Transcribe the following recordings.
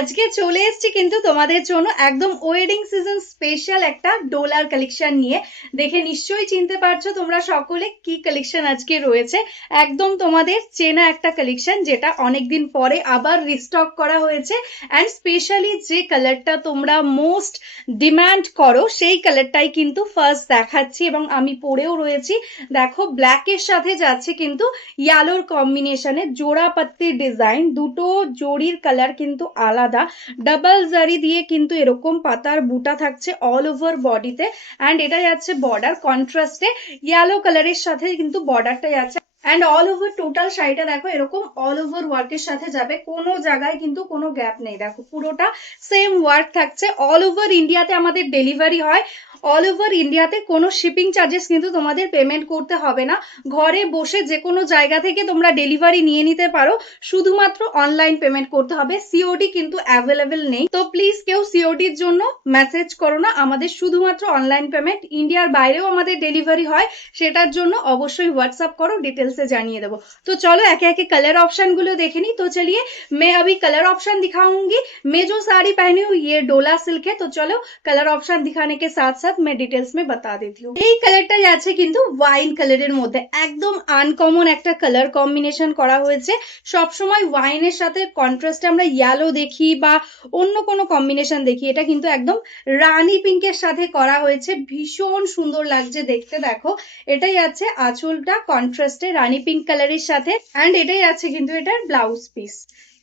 আজকে চলে এসেছি কিন্তু তোমাদের জন্য একদম ওয়েডিং সিজন স্পেশাল একটা ডোলার কালেকশন নিয়ে। দেখে নিশ্চয়ই চিনতে পারছো তোমরা সকলে কি কালেকশন আজকে রয়েছে। একদম তোমাদের চেনা একটা কালেকশন, যেটা অনেকদিন পরে আবার রিস্টক করা হয়েছে। অ্যান্ড স্পেশালি যে কালারটা তোমরা মোস্ট ডিমান্ড করো সেই কালারটাই কিন্তু ফার্স্ট দেখাচ্ছি, এবং আমি পরেও রয়েছি। দেখো, ব্ল্যাকের সাথে যাচ্ছে কিন্তু ইয়ালোর কম্বিনেশনে জোড়া পাত্তির ডিজাইন, দুটো জড়ির কালার কিন্তু আলাদা। ডাবল জারি দিয়ে কিন্তু এরকম পাতার বুটা থাকছে অল ওভার বডিতে। অ্যান্ড এটা যাচ্ছে বর্ডার কন্ট্রাস্টে ইয়েলো কালারের সাথে কিন্তু বর্ডারটা যাচ্ছে। অ্যান্ড অল ওভার টোটাল শাড়িটা দেখো এরকম অল ওভার ওয়ার্কের সাথে যাবে, কোনো জায়গায় কিন্তু কোনো গ্যাপ নেই। দেখো পুরোটা সেম ওয়ার্ক থাকছে। অল ওভার ইন্ডিয়াতে আমাদের ডেলিভারি হয়। অল ওভার ইন্ডিয়াতে কোনো শিপিং চার্জেস কিন্তু তোমাদের পেমেন্ট করতে হবে না। ঘরে বসে যে কোনো জায়গা থেকে তোমরা ডেলিভারি নিয়ে নিতে পারো, শুধুমাত্র অনলাইন পেমেন্ট করতে হবে। সিওডি কিন্তু অ্যাভেলেবেল নেই, তো প্লিজ কেউ সিওডির জন্য মেসেজ করো না। আমাদের শুধুমাত্র অনলাइन পেমেন্ট। ইন্ডিয়ার বাইরেও আমাদের ডেলিভারি হয়, সেটার জন্য অবশ্যই হোয়াটসঅ্যাপ করো, ডিটেলসে জানিয়ে দেবো। तो चलो एके एके कलर ऑप्शन गुलो देखे नहीं। तो चलिए मैं अभी कलर ऑप्शन दिखाऊंगी। मैं जो साड़ी पहनी हूँ ये डोला सिल्क है। तो चलो कलर ऑप्शन दिखाने के साथ साथ मैं डिटेल्स में बता देती हूँ। এই কালারটা যাচ্ছে কিন্তু ওয়াইন কালারের মধ্যে, একদম আনকমন একটা কালার কম্বিনেশন করা হয়েছে। সব সময় ওয়াইনের সাথে কন্ট্রাস্টে আমরা ইয়েলো দেখি বা অন্য কোনো কম্বিনেশন দেখি, এটা কিন্তু একদম রানী পিঙ্কের সাথে করা হয়েছে। ভীষণ সুন্দর লাগছে দেখতে। দেখো, এটাই আছে আঁচলটা কন্ট্রাস্টে রানী পিঙ্ক কালারের সাথে। অ্যান্ড এটাই আছে কিন্তু এটার ব্লাউজ পিস।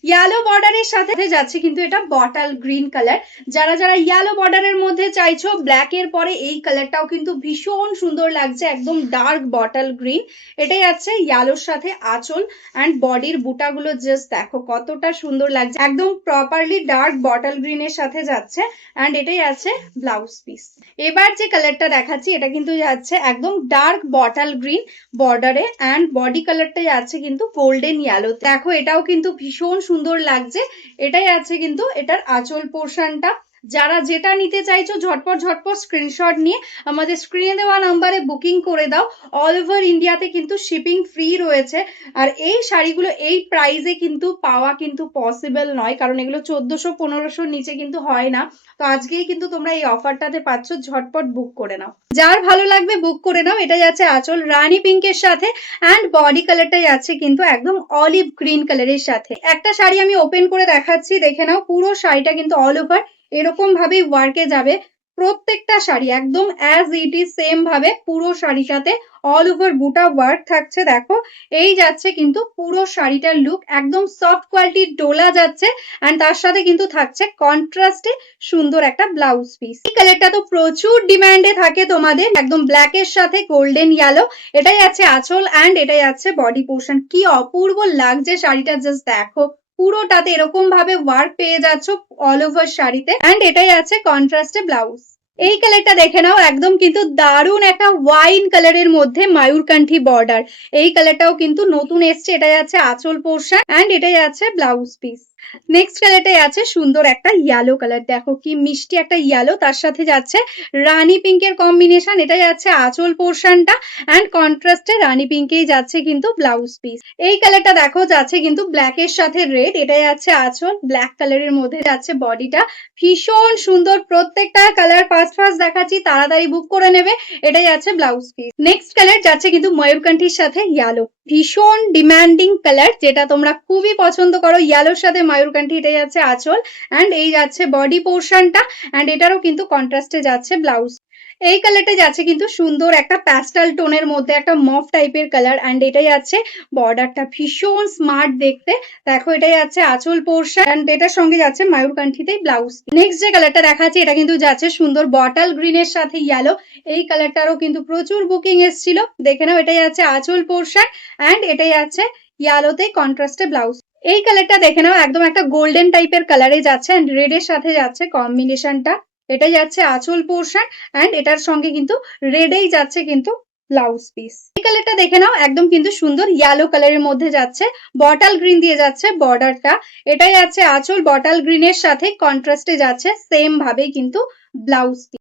ইয়েলো বর্ডারের সাথে যাচ্ছে কিন্তু এটা বটল গ্রিন কালার। যারা যারা ইয়েলো বর্ডারের মধ্যে চাইছো, ব্ল্যাক এর পরে এই কালারটাও কিন্তু ভীষণ সুন্দর লাগছে, একদম ডার্ক বটল গ্রিন। এটাই আছে ইয়েলোর সাথে আঁচল। অ্যান্ড বডির বুটাগুলো জাস্ট দেখো কতটা সুন্দর লাগছে, একদম প্রপারলি ডার্ক বটল গ্রিনের সাথে যাচ্ছে। অ্যান্ড এটাই আছে ব্লাউজ পিস। এবার যে কালারটা দেখাচ্ছি এটা কিন্তু যাচ্ছে একদম ডার্ক বটল গ্রিন বর্ডারে। অ্যান্ড বডি কালারটা যাচ্ছে কিন্তু গোল্ডেন ইয়েলো। দেখো এটাও কিন্তু ভীষণ সুন্দর লাগছে। এটাই আছে কিন্তু এটার আঁচল পোর্শনটা। যারা যেটা নিতে চাইছো ঝটপট ঝটপট স্ক্রিনশট নিয়ে আমাদের স্ক্রিনে দেওয়া নাম্বারে বুকিং করে দাও। অল ওভার ইন্ডিয়াতে কিন্তু শিপিং ফ্রি রয়েছে। আর এই শাড়িগুলো এই প্রাইসে কিন্তু পাওয়া কিন্তু পসিবল নয়, কারণ এগুলো 1400-1500 নিচে কিন্তু হয় না। তো আজকেই কিন্তু তোমরা এই অফারটাতে পাচ্ছ, ঝটপট বুক করে নাও। যার ভালো লাগবে বুক করে নাও। এটা যাচ্ছে আঁচল রানী পিঙ্কের সাথে। অ্যান্ড বডি কালারটা যাচ্ছে কিন্তু একদম অলিভ গ্রিন কালারের সাথে। একটা শাড়ি আমি ওপেন করে দেখাচ্ছি, দেখে নাও। পুরো শাড়িটা কিন্তু অল ওভার এরকম ভাবেই ওয়ার্কে যাবে। প্রত্যেকটা শাড়ি একদম অ্যাজ ইট ইজ সেম ভাবে পুরো শাড়িটাতে অল ওভার বুটা ওয়ার্ক থাকছে। দেখো এই যাচ্ছে কিন্তু পুরো শাড়িটার লুক, একদম সফট কোয়ালিটির ডোলা যাচ্ছে। অ্যান্ড তার সাথে কিন্তু থাকছে কন্ট্রাস্টে সুন্দর একটা ব্লাউজ পিস। এই কালারটা তো প্রচুর ডিমান্ডে থাকে তোমাদের, একদম ব্ল্যাক এর সাথে গোল্ডেন ইয়েলো। এটাই আছে আঁচল অ্যান্ড এটাই আছে বডি পোর্শন। কি অপূর্ব লাগছে শাড়িটা, জাস্ট দেখো পুরোটাতে এরকম ভাবে ওয়ার্ক পেয়ে যাচ্ছ অল ওভার শাড়িতে। অ্যান্ড এটাই আছে কন্ট্রাস্টে ব্লাউজ। এই কালারটা দেখে নাও, একদম কিন্তু দারুণ একটা ওয়াইন কালারের মধ্যে ময়ূরকান্ঠী বর্ডার। এই কালারটাও কিন্তু নতুন এসছে। এটাই আছে আঁচল পোর্শন অ্যান্ড এটাই আছে ব্লাউজ পিস। নেক্সট কালারটাই আছে সুন্দর একটা ইয়েলো কালার। দেখো কি মিষ্টি একটা ইয়েলো, তার সাথে যাচ্ছে রানী পিঙ্কের কম্বিনেশন। এটাই আছে আঁচল পোর্শনটা। অ্যান্ড কন্ট্রাস্টে রানী পিঙ্কেই যাচ্ছে কিন্তু ব্লাউজ পিস। এই কালারটা দেখো যাচ্ছে কিন্তু ব্ল্যাক এর সাথে রেড। এটাই আছে আঁচল, ব্ল্যাক কালারের মধ্যে যাচ্ছে বডিটা। ভীষণ সুন্দর। প্রত্যেকটা কালার ফার্স্ট ফার্স্ট দেখাচ্ছি, তাড়াতাড়ি বুক করে নেবে। এটাই আছে ব্লাউজ পিস। নেক্সট কালার যাচ্ছে কিন্তু ময়ূরকান্ঠির সাথে ইয়েলো। ভীষণ ডিমান্ডিং কালার, যেটা তোমরা খুবই পছন্দ করো। ইয়েলোর সাথে ময়ূরকান্ঠি। এটাই আছে আঁচল অ্যান্ড এই যাচ্ছে বডি পোর্শনটা। অ্যান্ড এটারও কিন্তু কন্ট্রাস্টে যাচ্ছে ব্লাউজ। এই কালারটা যাচ্ছে কিন্তু সুন্দর একটা প্যাস্টেল টোনের মধ্যে, একটা মফ টাইপের কালার। অ্যান্ড এটাই আছে বর্ডারটা, ভীষণ স্মার্ট দেখতে। দেখো এটাই আছে আঁচল পোর্শন অ্যান্ড এটার সঙ্গে যাচ্ছে ময়ূরকান্ঠিতেই ব্লাউজ। নেক্সট যে কালারটা দেখাচ্ছি এটা কিন্তু যাচ্ছে সুন্দর বটল গ্রিনের সাথে ইয়েলো। এই কালারটারও কিন্তু প্রচুর বুকিং এসেছিল, দেখে নাও। এটাই আছে আঁচল পোর্শন অ্যান্ড এটাই আছে ইয়েলোতে কন্ট্রাস্টে ব্লাউজ। এই কালারটা দেখে নাও, একদম একটা গোল্ডেন টাইপের কালারে যাচ্ছে অ্যান্ড রেড এর সাথে যাচ্ছে কম্বিনেশনটা। এটাই যাচ্ছে আঁচল পোর্শন অ্যান্ড এটার সঙ্গে কিন্তু রেডেই যাচ্ছে কিন্তু ব্লাউজ পিস। এই কালারটা দেখে নাও, একদম কিন্তু সুন্দর ইয়েলো কালারের মধ্যে যাচ্ছে, বটল গ্রিন দিয়ে যাচ্ছে বর্ডারটা। এটাই আছে আঁচল বটল গ্রিনের সাথে কন্ট্রাস্টে যাচ্ছে সেম ভাবে কিন্তু ব্লাউজ পিস।